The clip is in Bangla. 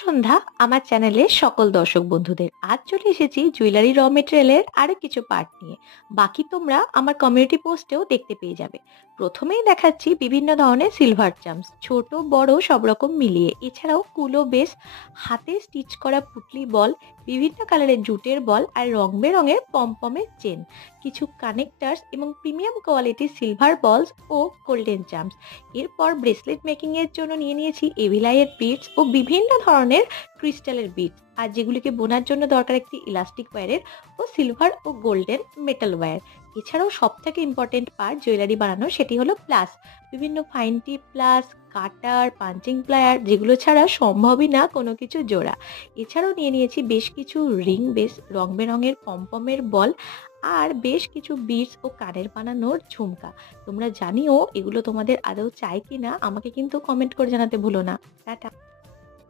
সন্ধ্যা আমার চ্যানেলের সকল দর্শক বন্ধুদের। আজ চলে এসেছি জুয়েলারি র মেটেরিয়ালের আরো কিছু পার্ট নিয়ে। বাকি তোমরা আমার কমিউনিটি পোস্টেও দেখতে পেয়ে যাবে। প্রথমেই দেখাচ্ছি বিভিন্ন ধরনের সিলভার চামস, ছোট বড় সব রকম মিলিয়ে। এছাড়াও কুলো বেস, হাতে স্টিচ করা পুটলি বল, বিভিন্ন কালারের জুটের বল আর রং বেরঙের পমপমের চেন, কিছু কানেক্টার্স এবং প্রিমিয়াম কোয়ালিটির সিলভার বলস ও গোল্ডেন চামস। এরপর ব্রেসলেট মেকিং এর জন্য নিয়ে নিয়েছি এভিলাইয়ের বিটস ও বিভিন্ন ধরনের ক্রিস্টালের বিটস, আর যেগুলিকে বোনার জন্য দরকার একটি ইলাস্টিক ওয়্যারের ও সিলভার ও গোল্ডেন মেটাল ওয়্যার। এছাড়াও সব থেকে ইম্পর্টেন্ট পার্ট জুয়েলারি বানানোর, সেটি হলো প্লাস, বিভিন্ন ফাইন টিপ প্লাস, কাটার, পাঞ্চিং প্লায়ার, যেগুলো ছাড়া সম্ভবই না কোনো কিছু জোড়া। এছাড়াও নিয়ে নিয়েছি বেশ কিছু রিং বেস, রং বেরঙের পমপমের বল, আর বেশ কিছু বিটস ও কানের বানানোর ঝুমকা। তোমরা জানিও এগুলো তোমাদের আদৌ চাই কিনা, আমাকে কিন্তু কমেন্ট করে জানাতে ভুলো না। টাটা।